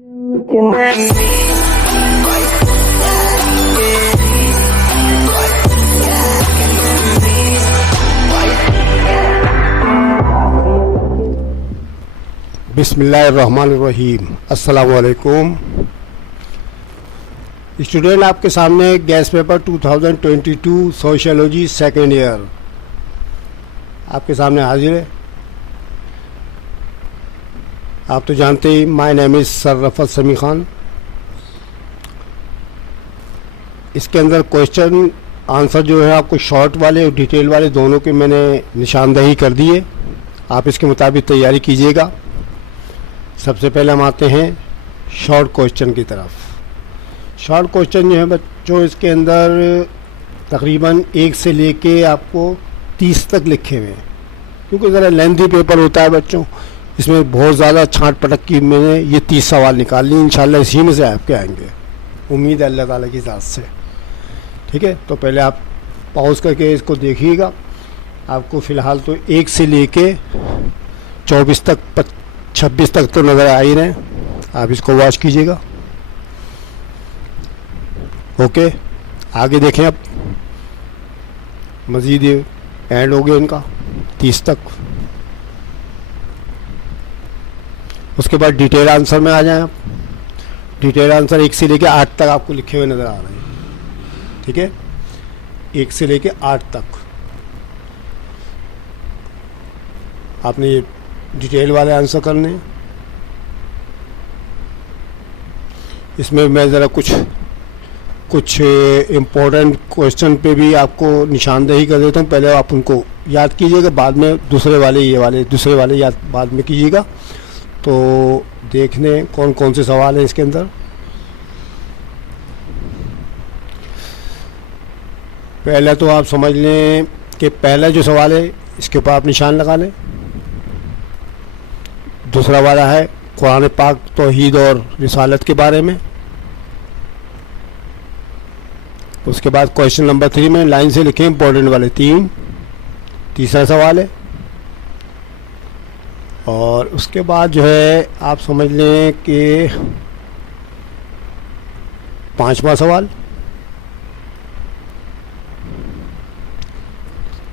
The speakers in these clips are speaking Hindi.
बिस्मिल्लाहिर्रहमानिर्रहीम। अस्सलामु अलैकुम स्टूडेंट, आपके सामने guess paper 2022 sociology second year आपके सामने हाजिर है। आप तो जानते ही, my name is sir Rafat Sami Khan. इसके अंदर क्वेश्चन आंसर जो है आपको शॉर्ट वाले और डिटेल वाले दोनों के मैंने निशानदही कर दी है। आप इसके मुताबिक तैयारी कीजिएगा। सबसे पहले हम आते हैं शॉर्ट क्वेश्चन की तरफ। शॉर्ट क्वेश्चन जो है बच्चों, इसके अंदर तकरीबन 1 से लेके आपको 30 तक लिखे हुए हैं, क्योंकि ज़रा लेंथी पेपर होता है बच्चों। इसमें बहुत ज़्यादा छांट पटक की मैंने ये 30 सवाल निकाल लिए। इंशाल्लाह इसी में से आपके आएंगे, उम्मीद है अल्लाह ताला की ज़ात से। ठीक है, तो पहले आप पॉज करके इसको देखिएगा। आपको फ़िलहाल तो 1 से लेके 24 तक 26 तक तो नज़र आ ही रहे हैं। आप इसको वॉच कीजिएगा। ओके, आगे देखें। अब मज़ीद एंड हो गया इनका 30 तक। उसके बाद डिटेल आंसर में आ जाएं आप। डिटेल आंसर 1 से लेके 8 तक आपको लिखे हुए नज़र आ रहे हैं। ठीक है, 1 से लेके 8 तक आपने ये डिटेल वाले आंसर करने हैं। इसमें मैं ज़रा कुछ इम्पोर्टेंट क्वेश्चन पे भी आपको निशानदेही कर देता हूँ। पहले आप उनको याद कीजिएगा, बाद में दूसरे वाले याद बाद में कीजिएगा। तो देखने कौन कौन से सवाल है इसके अंदर। पहले तो आप समझ लें कि पहला जो सवाल है इसके ऊपर आप निशान लगा लें। दूसरा वाला है कुरान पाक तौहीद और रिसालत के बारे में। उसके बाद क्वेश्चन नंबर 3 में लाइन से लिखें इंपॉर्टेंट वाले 3। तीसरा सवाल है। और उसके बाद जो है आप समझ लें कि 5वां सवाल।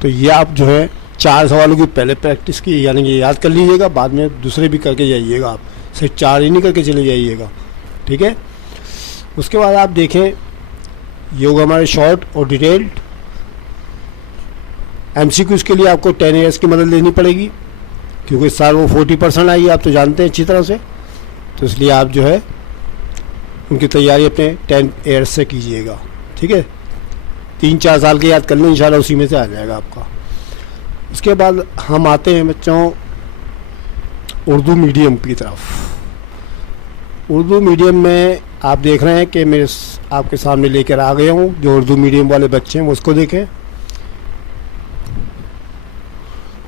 तो ये आप जो है 4 सवालों की पहले प्रैक्टिस की, यानी कि याद कर लीजिएगा, बाद में दूसरे भी करके जाइएगा। आप सिर्फ 4 ही नहीं करके चले जाइएगा। ठीक है, उसके बाद आप देखें ये होगा हमारे शॉर्ट और डिटेल्ड। एमसीक्यूज़ के लिए आपको 10 ईयर्स की मदद लेनी पड़ेगी, क्योंकि इस साल वो 40% आई है, आप तो जानते हैं अच्छी तरह से। तो इसलिए आप जो है उनकी तैयारी अपने 10 ईयर्स से कीजिएगा। ठीक है, 3-4 साल के याद कर लें, इंशाल्लाह उसी में से आ जाएगा आपका। उसके बाद हम आते हैं बच्चों उर्दू मीडियम की तरफ। उर्दू मीडियम में आप देख रहे हैं कि मैं आपके सामने लेकर आ गया हूँ। जो उर्दू मीडियम वाले बच्चे हैं वो उसको देखें।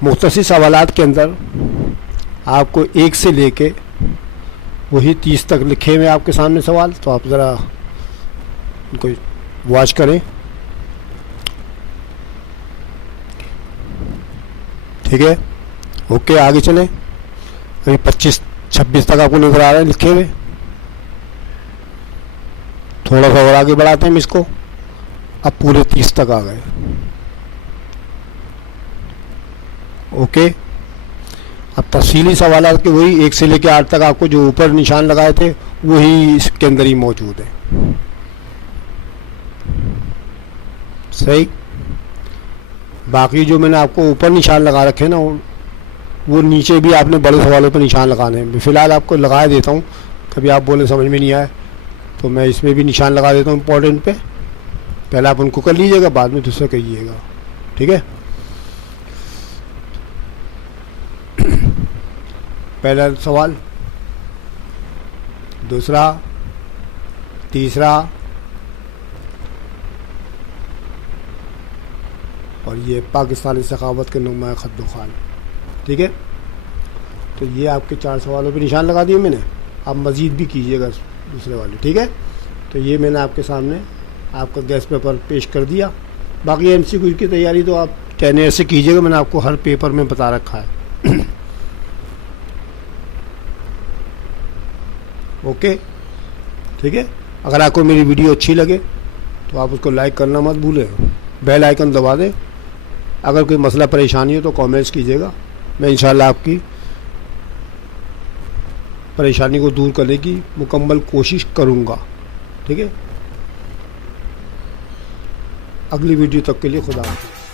मुख्तसर सवालात के अंदर आपको 1 से लेके वही 30 तक लिखे हुए आपके सामने सवाल। तो आप ज़रा उनको वॉच करें। ठीक है, ओके, आगे चलें। अभी 25-26 तक आपको नजर आ रहे हैं लिखे हुए। थोड़ा सा और आगे बढ़ाते हैं इसको। अब पूरे 30 तक आ गए। ओके, अब तफसीली सवाल के वही 1 से लेकर 8 तक आपको जो ऊपर निशान लगाए थे वही इसके अंदर ही मौजूद है। सही। बाकी जो मैंने आपको ऊपर निशान लगा रखे हैं ना, वो नीचे भी आपने बड़े सवालों पर निशान लगाने हैं। फ़िलहाल आपको लगा देता हूँ, कभी आप बोले समझ में नहीं आए तो मैं इसमें भी निशान लगा देता हूँ इम्पोर्टेंट पे। पहले आप उनको कर लीजिएगा, बाद में दूसरा करिएगा। ठीक है, पहला सवाल, दूसरा, तीसरा और ये पाकिस्तानी सखावत के नुमा खद्दो खान। ठीक है, तो ये आपके 4 सवालों पे निशान लगा दिए मैंने। आप मज़ीद भी कीजिएगा दूसरे वाले। ठीक है, तो ये मैंने आपके सामने आपका गैस पेपर पेश कर दिया। बाकी एमसीक्यू की तैयारी तो आप 10 ईयर से कीजिएगा, मैंने आपको हर पेपर में बता रखा है। ओके, ठीक है। अगर आपको मेरी वीडियो अच्छी लगे तो आप उसको लाइक करना मत भूलें, बेल आइकन दबा दें। अगर कोई मसला परेशानी हो तो कमेंट्स कीजिएगा, मैं इंशाल्लाह आपकी परेशानी को दूर करने की मुकम्मल कोशिश करूँगा, ठीक है। अगली वीडियो तक के लिए खुदा हाफ़िज़।